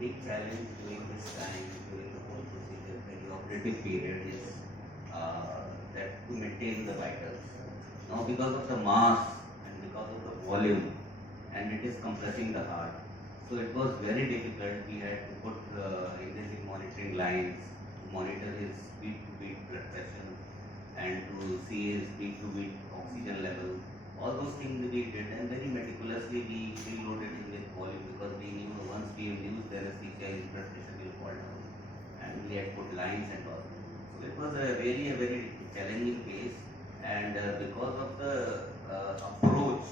big challenge during this time, during the whole procedure, the operative period is that to maintain the vitals. Now, because of the mass and because of the volume, and it is compressing the heart, so it was very difficult. We had to put intensive monitoring lines to monitor his beat-to-beat blood pressure and to see his beat-to-beat oxygen level. All those things we did, and very meticulously we preloaded it with volume because we knew once we used the anesthesia, his blood pressure will fall down, and we had put lines and all. So it was a very challenging case, and because of the approach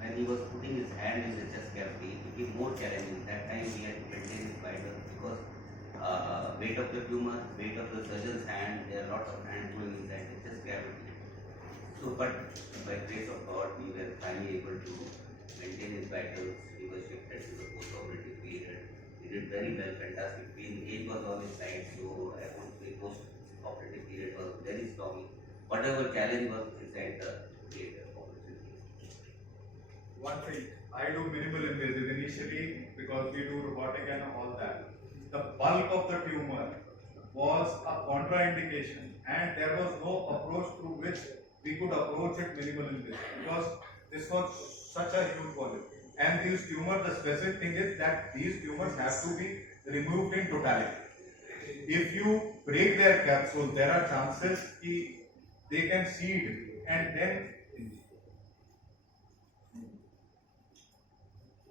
when he was putting his hand in the chest cavity, it became more challenging. That time we had to maintain his vitals because weight of the tumor, weight of the surgeon's hand, there are lots of hands going inside the chest cavity. So, but by grace of God, we were finally able to maintain his vitals. He was shifted to the post-operative period. He did very well, fantastic. Age was on his side, so I would say post-operative period was very stormy. Whatever challenge was inside the theater operative theater. One thing, I do minimal invasive initially because we do robotic and all that. The bulk of the tumor was a contraindication, and there was no approach through which we could approach it minimal invasive because this was such a huge volume. And these tumors, the specific thing is that these tumors have to be removed in totality. If you break their capsule, there are chances that they can seed and then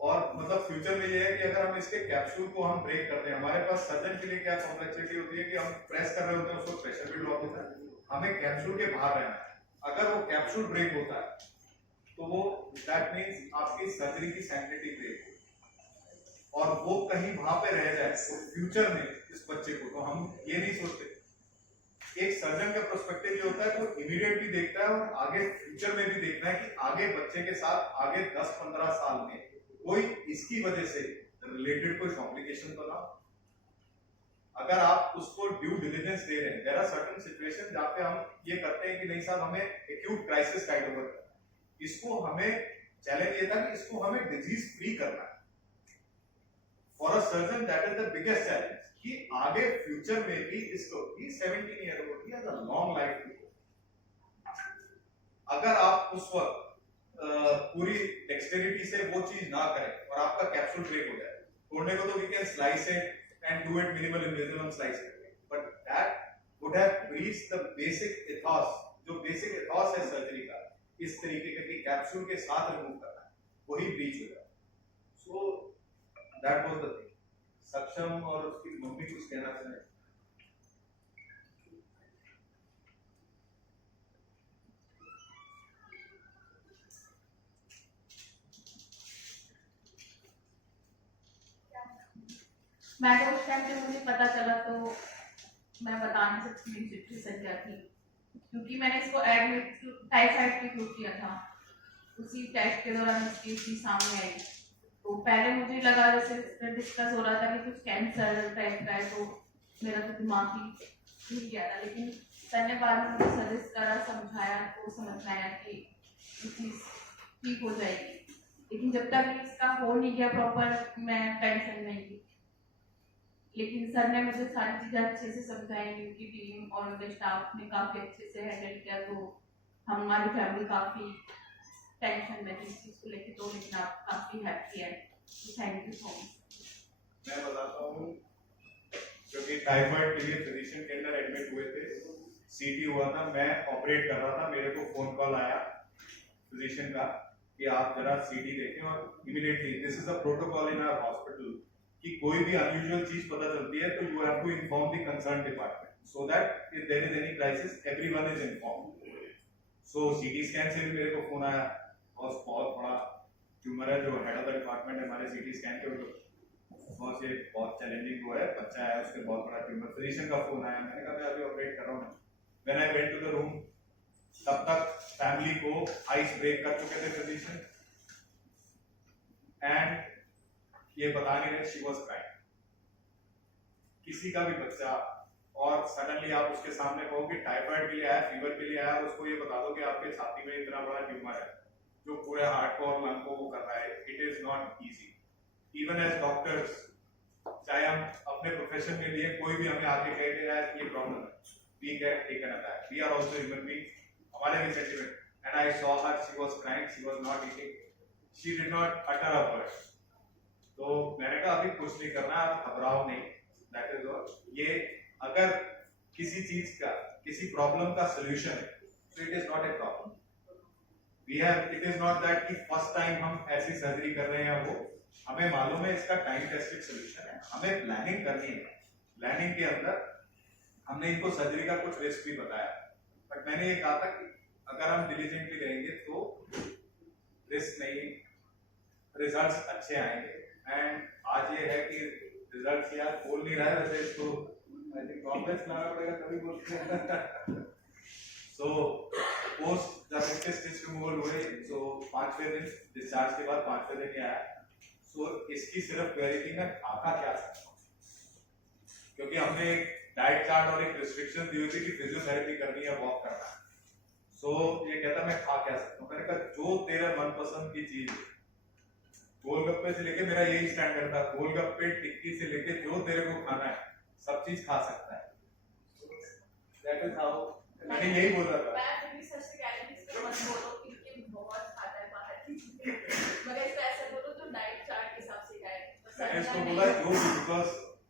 और मतलब future में ये है कि अगर हम इसके capsule को हम ब्रेक करते हैं, हमारे पास सर्जन के लिए क्या कॉम्प्लेक्सिटी होती है कि हम प्रेस कर रहे होते हैं, उसको प्रेशर भी ड्रॉप होता है, हमें कैप्सूल के बाहर रहना है। अगर वो कैप्सूल ब्रेक होता है तो वो दैट मींस आपकी सर्जरी की सैंक्टिटी ब्रेक हो और वो कहीं वहां पे रह जाए तो फ्यूचर में इस बच्चे को, तो हम ये नहीं सोचते। एक सर्जन का पर्सपेक्टिव ये होता है कि वो इमीडिएट भी देखता है और आगे फ्यूचर में भी देखना है कि आगे बच्चे के साथ आगे 10-15 साल में कोई इसकी वजह से रिलेटेड कोई कॉम्प्लिकेशन तो ना। अगर आप उसको ड्यू डिलिजेंस दे रहे हैं, देयर आर सर्टेन सिचुएशन जहां पे हम ये करते हैं कि नहीं साहब हमें एक्यूट क्राइसिस काइंड ऑफ करना है, इसको हमें चैलेंज ये था कि इसको हमें डिजीज फ्री करना है। For a surgeon that is the biggest challenge कि आगे फ्यूचर में भी इसको 17 year old, he has a long life to go. अगर आप उस वक्त पूरी डेक्सटेरिटी से वो चीज ना करें और आपका कैप्सूल ब्रेक हो जाए, तोड़ने को तो we can slice it and do it minimal invasive on slice करके, but that would have breached the basic ethos, जो बेसिक एथॉस है सर्जरी का, इस तरीके के कैप्सूल के साथ रिमूव करना है, वही ब्रीच हो जाए। So that was the thing. सक्षम और उसकी मम्मी कुछ कहना चाहे? मैं तो उस टाइम जब मुझे पता चला तो मैं बता नहीं सकती मेरी सिचुएशन क्या थी, क्योंकि मैंने इसको एडमिट टाइफाइड के थ्रू किया था। उसी टेस्ट के दौरान इसकी चीज सामने आई, तो पहले मुझे लगा जैसे डिस्कस हो रहा था कि कुछ कैंसर टाइप का है, तो मेरा तो दिमाग ही नहीं गया था। लेकिन सर ने बाद में मुझे सजेस्ट करा, समझाया, तो समझ में आया कि ये चीज़ ठीक हो जाएगी। लेकिन जब तक इसका हो नहीं गया प्रॉपर, मैं टेंशन में थी। लेकिन सर ने मुझे सारी चीज़ें अच्छे से समझाई, उनकी टीम और उनके स्टाफ ने काफ़ी अच्छे से हैंडल किया, तो हमारी फैमिली काफ़ी टेंशन में थी इस चीज़ को लेकर, तो लेकिन आप काफ़ी हैप्पी है। Thank you so much. मैं बताता हूँ, क्योंकि टाइफाइड के लिए फिजिशियन के अंदर एडमिट हुए थे, सीटी हुआ था, मैं ऑपरेट कर रहा था, मेरे को फोन कॉल आया फिजिशियन का कि आप जरा सीटी देखें, और immediately this is a protocol in our hospital कि कोई भी अनयूजुअल चीज पता चलती है तो you have to inform the concern department so that if there is any crisis everyone is informed. So CT scan से भी मेरे को फोन आया, और बहुत बड़ा ट्यूमर है, जो हेड ऑफ द डिपार्टमेंट है हमारे सीटी स्कैन के, बहुत से बहुत चैलेंजिंग हुआ है, बच्चा है उसके बहुत बड़ा ट्यूमर। फिजिशियन का फोन आया, मैंने कहा मैं अभी ऑपरेट कर रहा हूँ। When I went to the room, तब तक फैमिली को आइस ब्रेक कर चुके थे फिजिशियन, एंड ये बता नहीं रहे, शी वाज क्राइंग। किसी का भी बच्चा, और सडनली आप उसके सामने कहो कि टाइफाइड के लिए आया, फीवर के लिए आया, और उसको ये बता दो कि आपके छाती में इतना बड़ा ट्यूमर है जो पूरे हार्ट को और लंग को वो कर रहा है, it is not easy. Even as doctors चाहे हम अपने प्रोफेशन के लिए कोई भी हमें आके कहे कि यार ये प्रॉब्लम है, we get taken aback, we are also human being, हमारे भी sentiment, and I saw her, she was crying, she was not eating, she did not utter a word. तो मैंने कहा अभी कुछ नहीं करना, आप घबराओ नहीं, दैट इज ऑल। ये अगर किसी चीज का, किसी प्रॉब्लम का सॉल्यूशन है, so it is not a problem. It is not that कि फर्स्ट टाइम हम ऐसी सर्जरी कर रहे हैं, वो हमें मालूम है इसका टाइम टेस्टेड सॉल्यूशन है, हमें प्लानिंग करनी है। प्लानिंग के अंदर हमने इनको सर्जरी का कुछ रिस्क भी बताया, बट मैंने ये कहा था कि अगर हम डिलीजेंटली रहेंगे तो रिस्क नहीं, रिजल्ट्स अच्छे आएंगे। एंड आज ये है कि रिजल्ट्स यार बोल नहीं रहा है, वैसे इसको आई थिंक कॉम्प्लेक्स लाना पड़ेगा तभी बोलते हैं। सो पोस्ट जब इसके स्टिच रिमूवल हुए, सो 5वें दिन डिस्चार्ज के बाद 5वें दिन आया, सो इसकी सिर्फ क्वेरी थी मैं खा क्या सकता हूँ, क्योंकि हमने एक डाइट चार्ट और एक रिस्ट्रिक्शन दी हुई थी कि फिजियोथेरेपी करनी है, वॉक करना है। सो ये कहता मैं खा क्या सकता हूँ, मैंने कहा जो तेरा मनपसंद की चीज, गोलगप्पे से लेके, मेरा यही स्टैंडर्ड था, गोलगप्पे टिक्की से लेके जो तेरे को खाना है सब चीज खा सकता है। दैट इज हाउ, मैंने यही बोला था। मैं फिर भी सच से कह रही थी, इसको मत बोलो कि बहुत खाता है बाहर की चीजें, मगर इसको ऐसे बोलो तो डाइट चार्ट के हिसाब से खाए। मैंने इसको बोला जो भी, बिकॉज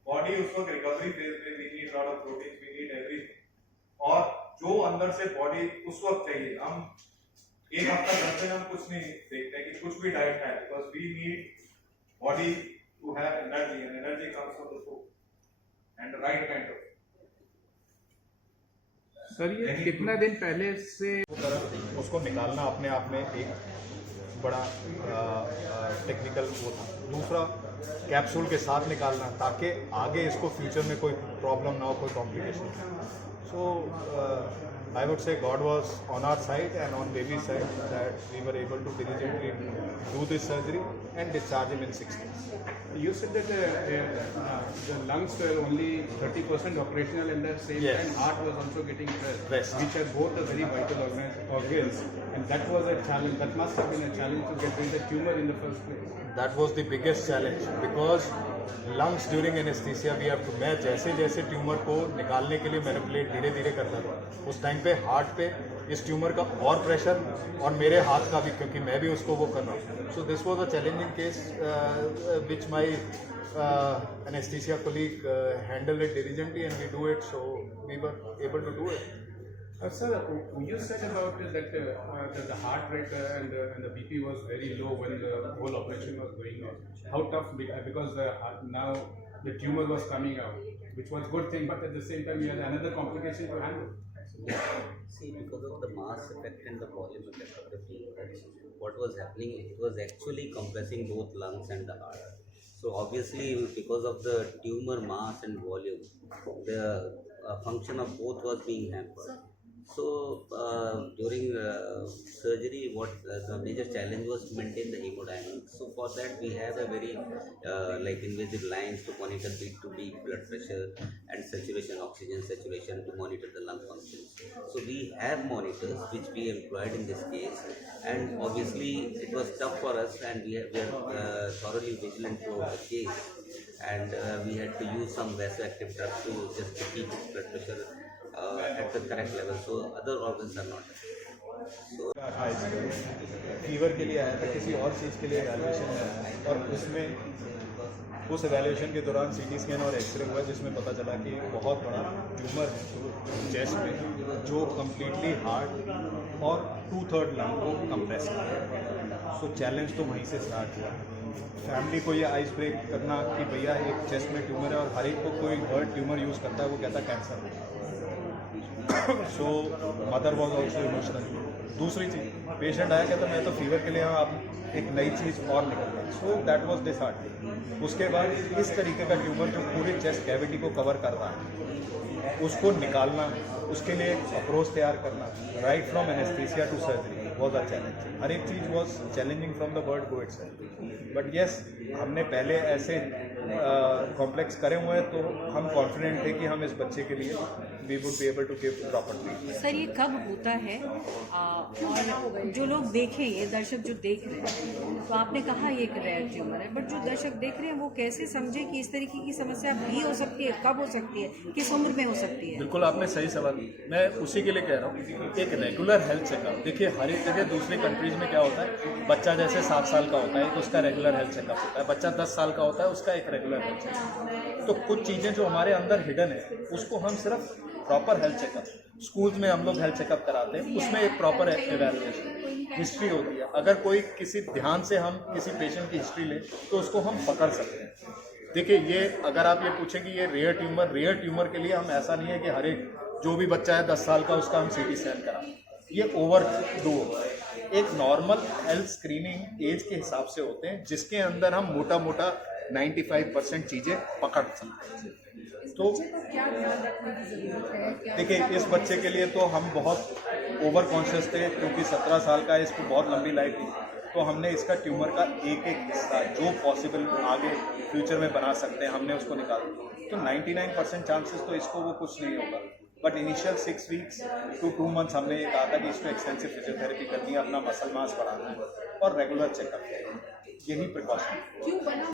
बॉडी उस वक्त रिकवरी फेज में, we need lot of protein, we need everything, और जो अंदर से बॉडी उस वक्त चाहिए, हम एक हफ्ता 10 दिन हम कुछ नहीं देखते कि कुछ भी डाइट खाए, because we need body to have energy, and energy comes from the food and right kind of. Sir ये कितना दिन पहले से उसको निकालना अपने आप में एक बड़ा टेक्निकल वो था। दूसरा कैप्सूल के साथ निकालना, ताकि आगे इसको फ्यूचर में कोई प्रॉब्लम ना हो, कोई complication. So I would say God was on our side and on baby's side, that we were able to diligently do this surgery and discharge him in 6 days. you said that the lungs were only 30% operational and the same Yes. time heart was also getting Pressed. pressed, which are both the very vital organs, and that was a challenge. That must have been a challenge to get rid of the tumor in the first place. That was the biggest challenge because lungs during anesthesia we have to, मैं जैसे जैसे tumour को निकालने के लिए manipulate धीरे धीरे करता था, उस टाइम पे हार्ट पे इस ट्यूमर का और प्रेशर, और मेरे हाथ का भी, क्योंकि मैं भी उसको वो कर रहा हूँ। So this was a challenging case which my anesthesia colleague handled it diligently and we do it, so we were able to do it. Sir, you said about that the heart rate and the BP was very low when the whole operation was going on. How tough, because now the tumor was coming out, which was good thing, but at the same time you had another complication to handle. See, because of the mass effect and the volume effect of the tumor, what was happening, it was actually compressing both lungs and the heart. So obviously, because of the tumor mass and volume, the function of both was being hampered. So during surgery, what the major challenge was to maintain the hemodynamics. So for that, we have a very like invasive lines to monitor beat to beat blood pressure and saturation, oxygen saturation, to monitor the lung functions. So we have monitors which we employed in this case, and obviously it was tough for us, and we are thoroughly vigilant throughout the case, and we had to use some vasoactive drugs to keep its blood pressure at the correct level, so other organs are not. So fever के लिए आया था, किसी और चीज़ के लिए evaluation में आया, और उसमें उस एवैल्यूएशन के दौरान सीटी स्कैन और एक्सरे हुआ, जिसमें पता चला कि बहुत बड़ा ट्यूमर है चेस्ट में, जो कम्प्लीटली हार्ट और 2/3 लंग को कंप्रेस कर रहा है। सो चैलेंज तो वहीं से स्टार्ट हुआ। फैमिली को ये आइस ब्रेक करना कि भैया एक चेस्ट में ट्यूमर है, और हर एक को कोई वर्ड ट्यूमर यूज़ करता है, वो कहता है cancer. So mother was also emotional. दूसरी चीज़, पेशेंट आया, कहता मैं तो फीवर के लिए आया, आप एक नई चीज़ और निकल गई। So that was disheartening. उसके बाद इस तरीके का ट्यूमर जो पूरे चेस्ट कैविटी को कवर कर रहा है, उसको निकालना, उसके लिए एक अप्रोच तैयार करना, right from anaesthesia to surgery was a challenge. हर एक चीज़ was challenging from the word go itself, but yes हमने पहले ऐसे कॉम्प्लेक्स करे हुए हैं, तो हम कॉन्फिडेंट थे कि हम इस बच्चे के लिए we would be able to give proper treatment. Sir ये कब होता है और जो लोग देखें, ये दर्शक जो देख रहे हैं, तो आपने कहा ये एक रेयर ट्यूमर है, बट जो दर्शक देख रहे हैं वो कैसे समझे कि इस तरीके की समस्या भी हो सकती है, कब हो सकती है, किस उम्र में हो सकती है? बिल्कुल आपने सही सवाल, मैं उसी के लिए कह रहा हूँ, एक रेगुलर हेल्थ चेकअप। देखिए हर एक जगह दूसरी कंट्रीज में क्या होता है, बच्चा जैसे 7 साल का होता है तो उसका रेगुलर हेल्थ चेकअप होता है, बच्चा 10 साल का होता है उसका एक रेगुलर हेल्थ चेकअप। तो कुछ चीज़ें जो हमारे अंदर हिडन है उसको हम सिर्फ प्रॉपर हेल्थ चेकअप, स्कूल्स में हम लोग हेल्थ चेकअप कराते हैं, उसमें एक प्रॉपर एवेलुएशन हिस्ट्री होती है। अगर कोई किसी ध्यान से हम किसी पेशेंट की हिस्ट्री लें तो उसको हम पकड़ सकते हैं। देखिए ये अगर आप ये पूछें कि ये रेयर ट्यूमर के लिए हम ऐसा नहीं है कि हर एक जो भी बच्चा है 10 साल का उसका हम CT स्कैन कराएं, ये ओवर डू होता है। एक नॉर्मल हेल्थ स्क्रीनिंग एज के हिसाब से होते हैं जिसके अंदर हम मोटा मोटा 95% चीज़ें पकड़ सकते हैं। तो देखिए इस बच्चे के लिए तो हम बहुत ओवर कॉन्शियस थे, क्योंकि 17 साल का है, इसको बहुत लंबी लाइफ थी, तो हमने इसका ट्यूमर का एक एक हिस्सा जो पॉसिबल आगे फ्यूचर में बना सकते हैं हमने उसको निकाल दिया। तो 99% चांसेस तो इसको वो कुछ नहीं होगा, but initial 6 weeks to 2 months हमने ये कहा था कि इसको एक्सटेंसिव फिजियोथेरेपी करनी है, अपना मसल मास बढ़ाना है और रेगुलर चेकअप है, यही प्रिकॉशन।